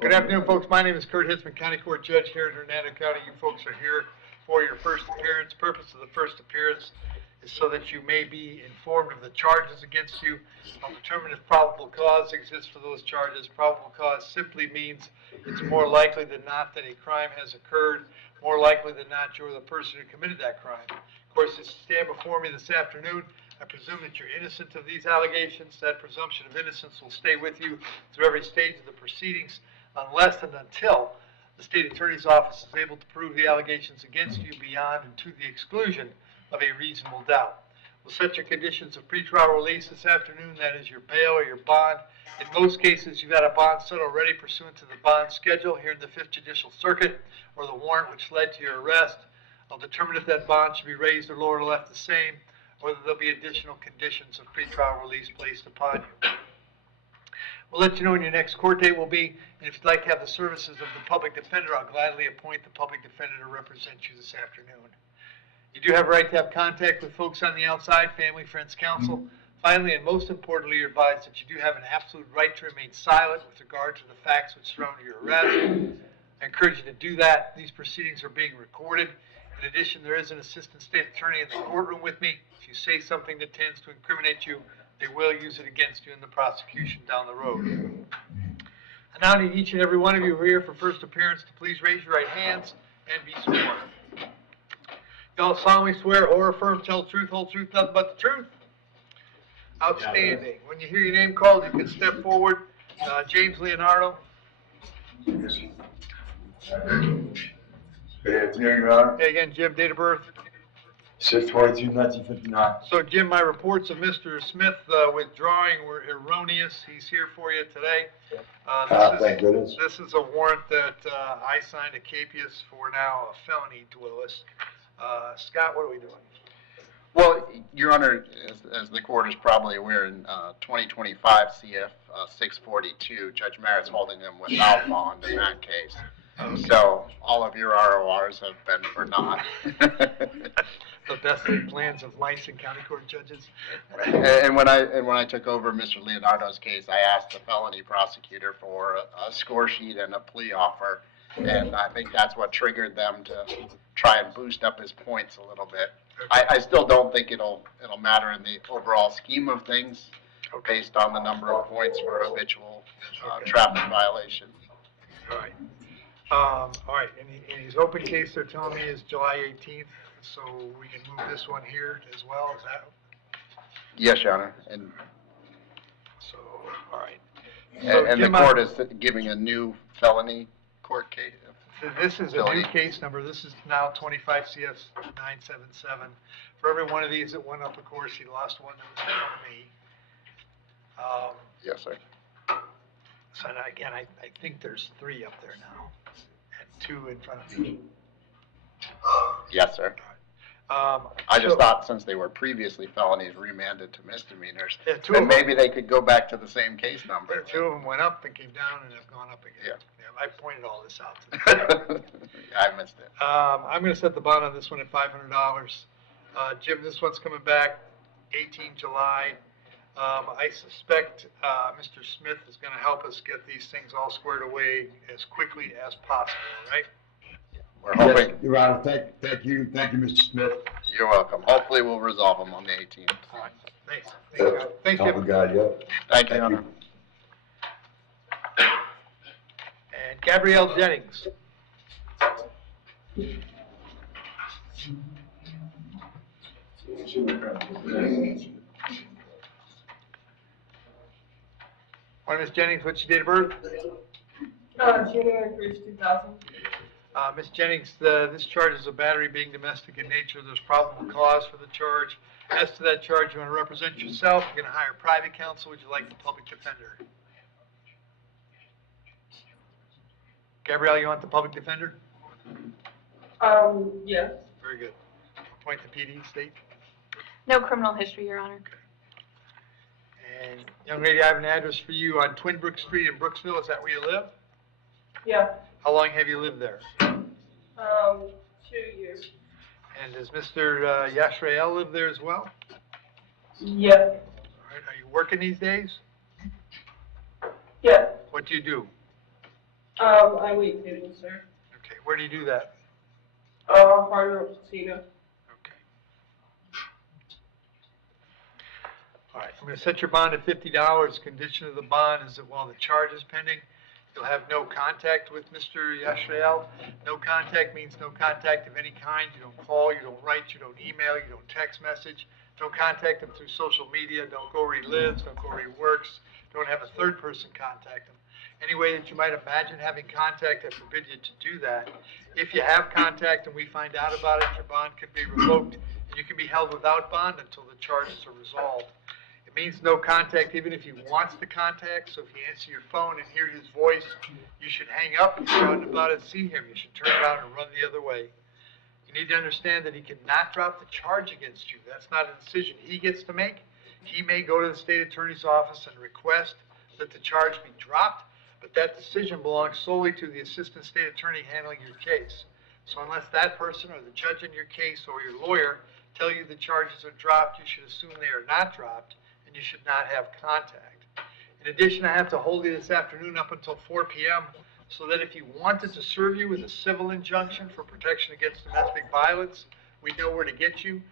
Good afternoon, folks. My name is Kurt Hitzemann, County Court Judge here in Hernando County. You folks are here for your first appearance. Purpose of the first appearance is so that you may be informed of the charges against you. I'll determine if probable cause exists for those charges. Probable cause simply means it's more likely than not that a crime has occurred. More likely than not, you're the person who committed that crime. Of course, as you stand before me this afternoon, I presume that you're innocent of these allegations. That presumption of innocence will stay with you through every stage of the proceedings unless and until the state attorney's office is able to prove the allegations against you beyond and to the exclusion of a reasonable doubt. We'll set your conditions of pretrial release this afternoon. That is your bail or your bond. In most cases, you've got a bond set already pursuant to the bond schedule here in the 5th Judicial Circuit or the warrant which led to your arrest. I'll determine if that bond should be raised or lowered or left the same, or whether there'll be additional conditions of pretrial release placed upon you. We'll let you know when your next court date will be, and if you'd like to have the services of the public defender, I'll gladly appoint the public defender to represent you this afternoon. You do have a right to have contact with folks on the outside, family, friends, counsel. Finally, and most importantly, you're advised that you do have an absolute right to remain silent with regard to the facts which surround your arrest. I encourage you to do that. These proceedings are being recorded. In addition, there is an assistant state attorney in the courtroom with me. If you say something that tends to incriminate you, they will use it against you in the prosecution down the road. I now need each and every one of you who are here for first appearance to please raise your right hands and be sworn. You all solemnly swear or affirm, tell the truth, whole truth, nothing but the truth? Outstanding. When you hear your name called, you can step forward. James Leonardo. Good afternoon, Your Honor. Hey, again, Jim, date of birth? 6/22/1959. So, Jim, my reports of Mr. Smith withdrawing were erroneous. He's here for you today. Thank goodness. This is a warrant that I signed a capias for now, a felony to Willis. Scott, what are we doing? Well, Your Honor, as the court is probably aware, in 2025 CF 642, Judge Merritt's holding him without bond in that case. So all of your RORs have been for naught. The best laid plans of mice and county court judges. And when I took over Mr. Leonardo's case, I asked the felony prosecutor for a score sheet and a plea offer, and I think that's what triggered them to try and boost up his points a little bit. I still don't think it'll matter in the overall scheme of things, based on the number of points for habitual traffic violation. All right. All right. In his open case, they're telling me is July 18th, so we can move this one here as well. Is that? Yes, Your Honor. And so, all right. So, and the court is giving a new felony court case. This is a new case number. This is now 25 CS 977. For every one of these that went up, of course, he lost one that was from me. Yes, sir. So again, I think there's 3 up there now, and 2 in front of me. Yes, sir. I just thought since they were previously felonies remanded to misdemeanors, then maybe they could go back to the same case number. Yeah, 2 of them went up and came down and have gone up again. Yeah. I pointed all this out to them. I missed it. I'm going to set the bond on this one at $500. Jim, this one's coming back 18 July. I suspect Mr. Smith is going to help us get these things all squared away as quickly as possible, right? We're hoping. Yes, Your Honor, thank you, Mr. Smith. You're welcome. Hopefully we'll resolve them on the 18th. All right. Thanks. Thanks, Jim. God, yeah. Thank you, Your Honor. And Gabrielle Jennings. Morning, Ms. Jennings. What's your date of birth? January 1st, 2000. Ms. Jennings, this charge is a battery being domestic in nature. There's probable cause for the charge. As to that charge, you want to represent yourself. You're going to hire private counsel. Would you like the public defender? Gabrielle, you want the public defender? Yes. Very good. Appoint the PD state. No criminal history, Your Honor. And young lady, I have an address for you on Twin Brook Street in Brooksville. Is that where you live? Yeah. How long have you lived there? 2 years. And does Mr. Yashrael live there as well? Yep. All right. Are you working these days? Yeah. What do you do? I wait tables, sir. Okay, where do you do that? Hard Rock Casino. Okay. All right, I'm gonna set your bond at $50. Condition of the bond is that while the charge is pending, you'll have no contact with Mr. Yashrael. No contact means no contact of any kind. You don't call, you don't write, you don't email, you don't text message. Don't contact him through social media. Don't go where he lives. Don't go where he works. Don't have a third person contact him. Any way that you might imagine having contact, I forbid you to do that. If you have contact and we find out about it, your bond can be revoked and you can be held without bond until the charges are resolved. It means no contact even if he wants the contact. So if you answer your phone and hear his voice, you should hang up and go out about it and see him. You should turn around and run the other way. You need to understand that he cannot drop the charge against you. That's not a decision he gets to make. He may go to the state attorney's office and request that the charge be dropped, but that decision belongs solely to the assistant state attorney handling your case. So unless that person or the judge in your case or your lawyer tell you the charges are dropped, you should assume they are not dropped, and you should not have contact. In addition, I have to hold you this afternoon up until 4 p.m. so that if he wanted to serve you with a civil injunction for protection against domestic violence, we know where to get you,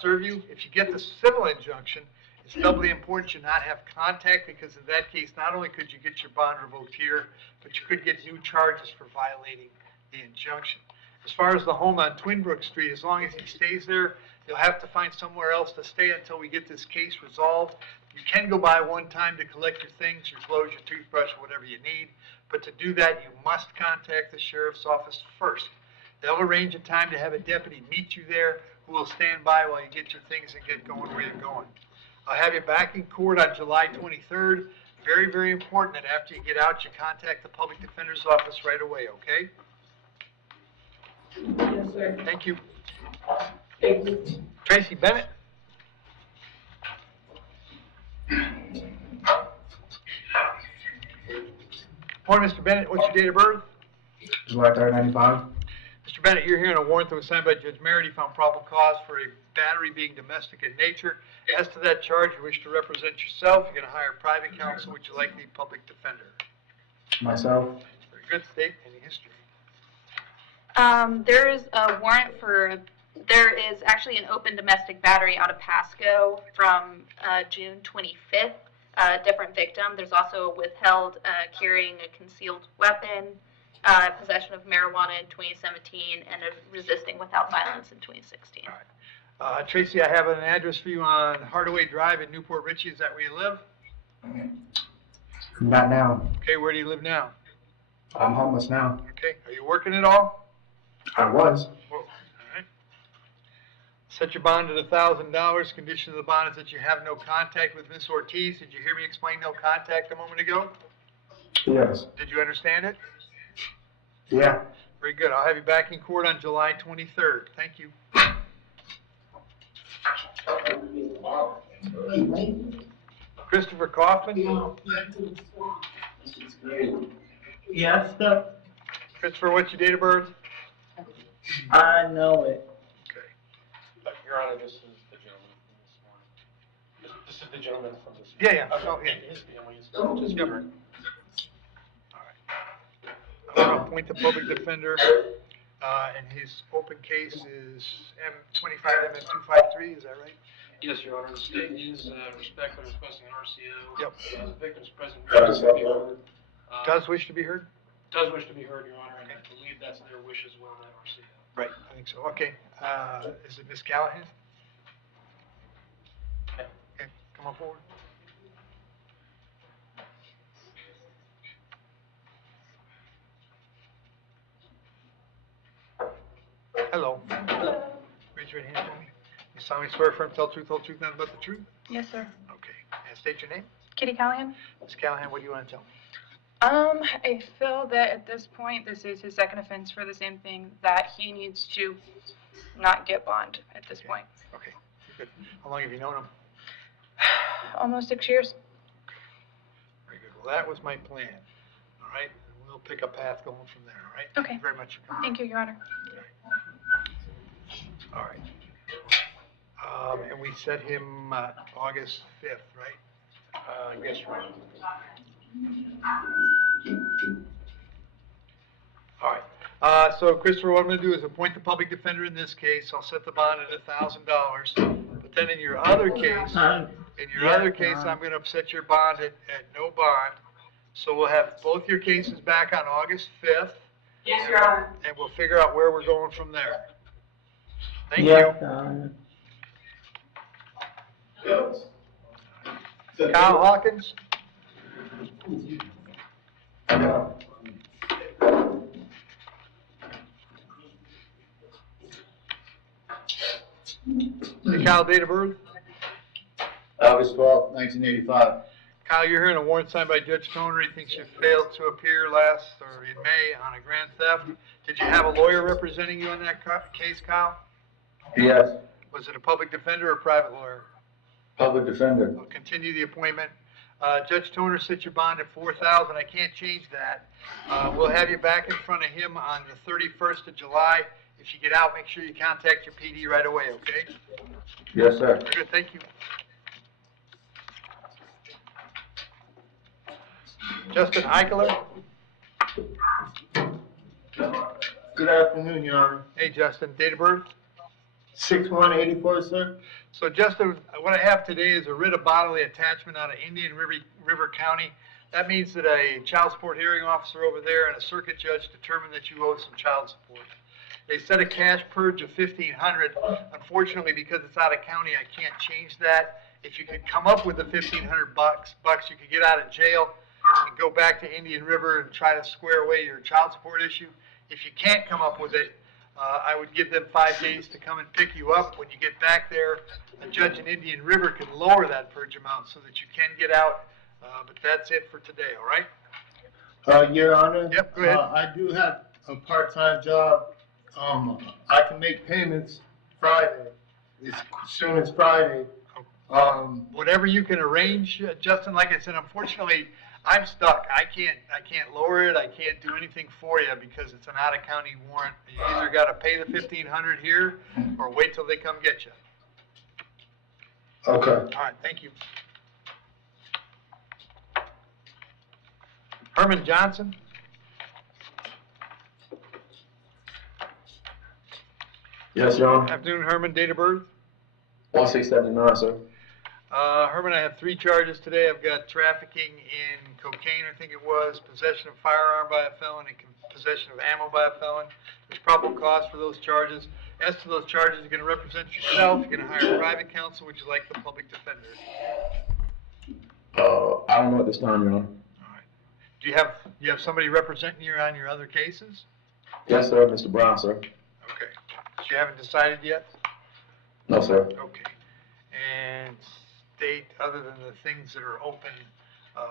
serve you. If you get the civil injunction, it's doubly important you not have contact, because in that case, not only could you get your bond revoked here, but you could get new charges for violating the injunction. As far as the home on Twin Brook Street, as long as he stays there, you'll have to find somewhere else to stay until we get this case resolved. You can go by one time to collect your things, your clothes, your toothbrush, whatever you need. But to do that, you must contact the sheriff's office first. They'll arrange a time to have a deputy meet you there who will stand by while you get your things and get going where you're going. I'll have you back in court on July 23rd. Very, very important that after you get out, you contact the public defender's office right away, okay? Yes, sir. Thank you. Thank you. Tracy Bennett. Morning, Mr. Bennett. What's your date of birth? July 3rd, 95. Mr. Bennett, you're here on a warrant that was signed by Judge Merritt. He found probable cause for a battery being domestic in nature. As to that charge, you wish to represent yourself. You're going to hire private counsel. Would you like the public defender? Myself. Very good. State any history. There is a warrant for, there is actually an open domestic battery out of Pasco from June 25th, different victim. There's also a withheld carrying a concealed weapon, possession of marijuana in 2017, and a resisting without violence in 2016. All right. Tracy, I have an address for you on Hardaway Drive in Newport Richey. Is that where you live? Not now. Okay, where do you live now? I'm homeless now. Okay, are you working at all? I was. Whoa. All right. Set your bond at $1,000. Condition of the bond is that you have no contact with Miss Ortiz. Did you hear me explain no contact a moment ago? Yes. Did you understand it? Yeah. Very good. I'll have you back in court on July 23rd. Thank you. Christopher Coffman. Yes, sir. Christopher, what's your date of birth? I know it. Okay. Your Honor, this is the gentleman from this morning. This is the gentleman from this. Yeah. Okay. Oh, yeah. His family is. Yep. All right. I'm going to appoint the public defender, and his open case is M25MM253. Is that right? Yes, Your Honor. The state is respectfully requesting an RCO. Yep. The victim's present. Does wish to be heard? Does wish to be heard, Your Honor, and I believe that's their wish as well, that RCO. Right, I think so. Okay. Is it Miss Callahan? Okay, come on forward. Hello. Raise your hand for me. You solemnly swear firm, tell the truth, nothing but the truth? Yes, sir. Okay. And state your name. Kitty Callahan? Miss Callahan, what do you want to tell me? I feel that at this point, this is his second offense for the same thing, that he needs to not get bond at this point. Okay, good. How long have you known him? Almost 6 years. Very good. Well, that was my plan. All right, we'll pick a path going from there. All right. Okay. Thank you very much. Thank you, Your Honor. All right. And we set him August 5th, right? Yes, Your Honor. So Christopher, what I'm gonna do is appoint the public defender in this case. I'll set the bond at $1,000. But then in your other case, I'm gonna set your bond at no bond. So we'll have both your cases back on August 5th. Yes, Your Honor. And we'll figure out where we're going from there. Thank Yes, you. Your Honor. Kyle Hawkins? Hey, Kyle, date of birth? August 12th, 1985. Kyle, you're hearing a warrant signed by Judge Toner. He thinks you failed to appear last, or in May, on a grand theft. Did you have a lawyer representing you on that case, Kyle? Yes, Was it a public defender or a private lawyer? public defender. I'll continue the appointment. Judge Toner set your bond at $4,000. I can't change that. We'll have you back in front of him on the 31st of July. If you get out, make sure you contact your PD right away, okay? Yes, sir. Very good, thank you. Justin Eichler? Good afternoon, Your Honor. Hey, Justin, date of birth? 6184, sir. So Justin, what I have today is a writ of bodily attachment out of Indian River County. That means that a child support hearing officer over there and a circuit judge determined that you owe some child support. They set a cash purge of $1,500. Unfortunately, because it's out of county, I can't change that. If you could come up with the $1,500 bucks, you could get out of jail and go back to Indian River and try to square away your child support issue. If you can't come up with it, I would give them 5 days to come and pick you up. When you get back there, a judge in Indian River can lower that purge amount so that you can get out. But that's it for today, all right? Your Honor. Yep, go ahead. I do have a part-time job. I can make payments Friday, as soon as Friday. Whatever you can arrange, Justin, like I said, unfortunately, I'm stuck. I can't lower it. I can't do anything for you because it's an out-of-county warrant. You either got to pay the $1,500 here or wait till they come get you. Okay. All right, thank you. Herman Johnson? Yes, Your Honor. Afternoon, Herman, date of birth? 1679, sir. Herman, I have 3 charges today. I've got trafficking in cocaine, I think it was, possession of firearm by a felon, and possession of ammo by a felon. There's probable cause for those charges. As to those charges, you're going to represent yourself. You're going to hire a private counsel. Would you like the public defender? I don't know at this time, Your Honor. All right. Do you have somebody representing you on your other cases? Yes, sir, Mr. Brown, sir. Okay. So you haven't decided yet? No, sir. Okay. And state, other than the things that are open,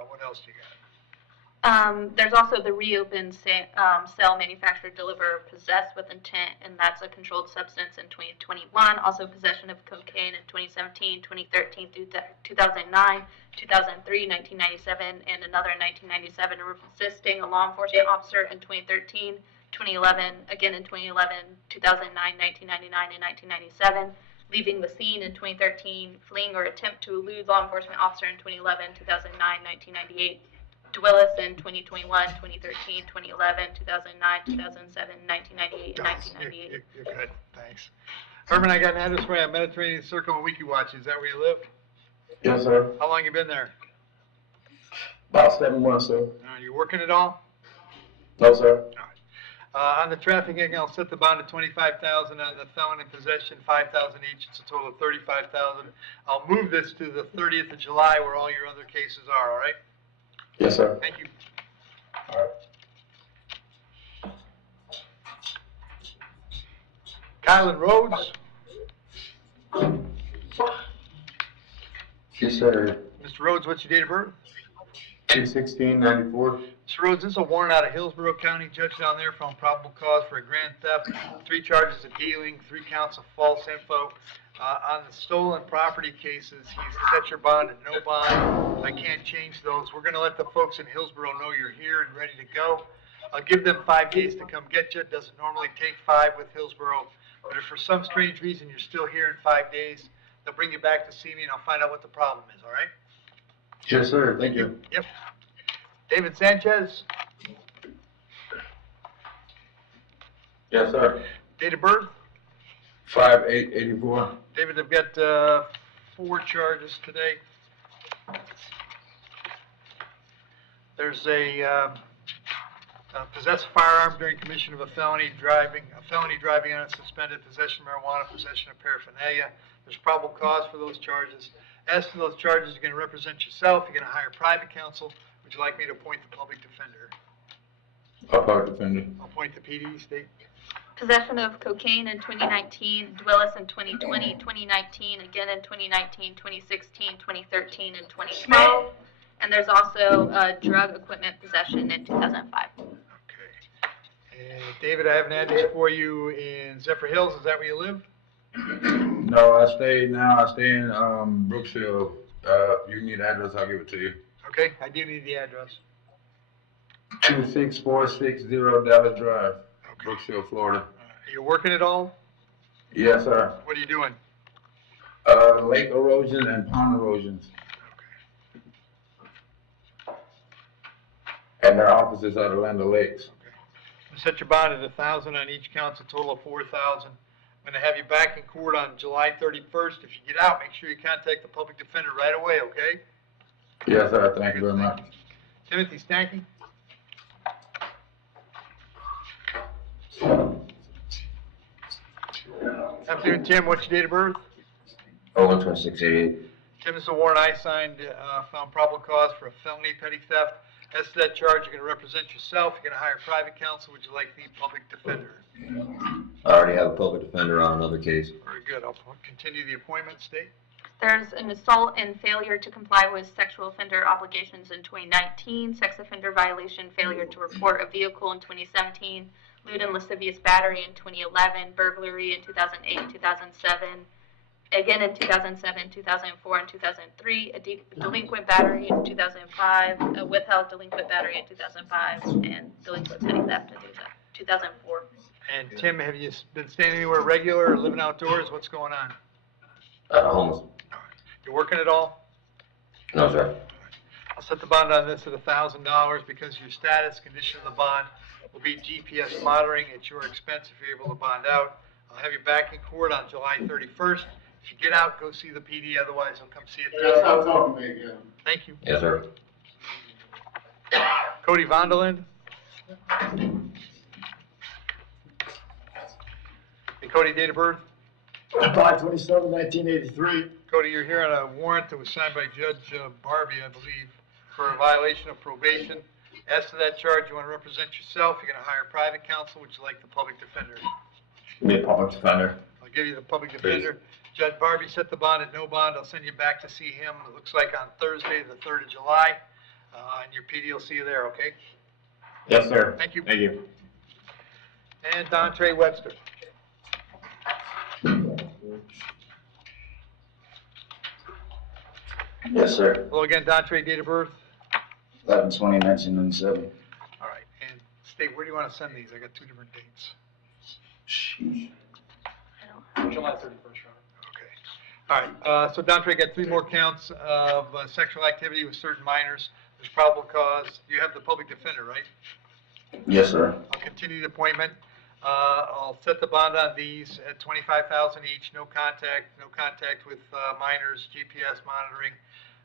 what else do you got? There's also the reopened sell, manufacture, deliver, possess with intent, and that's a controlled substance in 2021. Also possession of cocaine in 2017, 2013 through 2009, 2003, 1997, and another in 1997, and resisting a law enforcement officer in 2013, 2011, again in 2011, 2009, 1999, and 1997. Leaving the scene in 2013, fleeing or attempt to elude law enforcement officer in 2011, 2009, 1998. Dwellis in 2021, 2013, 2011, 2009, 2007, 1998, 1998. You're good, thanks. Herman, I got an address for you on Mediterranean Circle and Wiki Watch. Is that where you live? Yes, sir. How long you been there? About 7 months, sir. Are you working at all? No, sir. On the trafficking, I'll set the bond at $25,000. On the felon in possession, $5,000 each. It's a total of $35,000. I'll move this to the 30th of July, where all your other cases are. All right? Yes, sir. Thank you. All right. Kylin Rhodes. Yes, sir. Mr. Rhodes, what's your date of birth? 2/16/94. Mr. Rhodes, this is a warrant out of Hillsborough County. Judge down there found probable cause for a grand theft, 3 charges of dealing, 3 counts of false info. On the stolen property cases, he's set your bond at no bond. I can't change those. We're going to let the folks in Hillsborough know you're here and ready to go. I'll give them 5 days to come get you. It doesn't normally take 5 with Hillsborough. But if for some strange reason you're still here in 5 days, they'll bring you back to see me and I'll find out what the problem is, all right? Yes, sir. Thank you. Yep. David Sanchez. Yes, sir. Date of birth? 5/8/84. David, I've got 4 charges today. There's a possess a firearm during commission of a felony driving on a suspended, possession of marijuana, possession of paraphernalia. There's probable cause for those charges. As to those charges, you're going to represent yourself. You're going to hire private counsel. Would you like me to appoint the public defender? Public defender. I'll appoint the PD, state. Possession of cocaine in 2019, Dwellis in 2020, 2019, again in 2019, 2016, 2013, and 2012. And there's also drug equipment possession in 2005. Okay. David, I have an address for you in Zephyr Hills. Is that where you live? No, I stay in Brooksville. You need the address, I'll give it to you. Okay, I do need the address. 26460 Dallas Drive, Brooksville, Florida. Are you working at all? Yes, sir. What are you doing? Lake erosion and pond erosions. And their offices are the Land Lakes. Set your bond at $1,000 on each count, it's a total of $4,000. I'm going to have you back in court on July 31st. If you get out, make sure you contact the public defender right away, okay? Yes, sir. Thank you very much. Timothy Stanky? Afternoon, Tim. What's your date of birth? 2688. Tim, this is a warrant I signed, found probable cause for a felony petty theft. As to that charge, you're going to represent yourself. You're going to hire private counsel. Would you like the public defender? I already have a public defender on another case. Very good. I'll continue the appointment, state. There's an assault and failure to comply with sexual offender obligations in 2019, sex offender violation, failure to report a vehicle in 2017, lewd and lascivious battery in 2011, burglary in 2008, 2007, again in 2007, 2004, and 2003, a delinquent battery in 2005, a withheld delinquent battery in 2005, and delinquent petty theft in 2004. And Tim, have you been staying anywhere regular or living outdoors? What's going on? Homeless. You working at all? No, sir. I'll set the bond on this at $1,000 because your status, condition of the bond will be GPS monitoring at your expense if you're able to bond out. I'll have you back in court on July 31st. If you get out, go see the PD. Otherwise, I'll come see you. Yeah, stop talking to me again. Thank you. Yes, sir. Cody Vanderland. Hey, Cody, date of birth? 5/27/1983. Cody, you're here on a warrant that was signed by Judge Barbie, I believe, for a violation of probation. As to that charge, you want to represent yourself. You're going to hire private counsel. Would you like the public defender? Be a public defender. I'll give you the public defender. Judge Barbie set the bond at no bond. I'll send you back to see him. It looks like on Thursday, the 3rd of July. And your PD will see you there, okay? Yes, sir. Thank you. Thank you. And Dante Webster. Yes, sir. Hello again, Dante, date of birth? 11/20/1997. All right. And state, where do you want to send these? I got 2 different dates. Sheesh. July 31st, Your Honor. Okay. All right. So Dante got 3 more counts of sexual activity with certain minors. There's probable cause. You have the public defender, right? Yes, sir. I'll continue the appointment. I'll set the bond on these at $25,000 each. No contact with minors, GPS monitoring.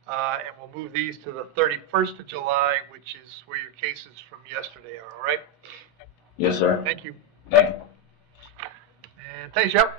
And we'll move these to the 31st of July, which is where your cases from yesterday are, all right? Yes, sir. Thank you. Thank you. And thanks, Joe.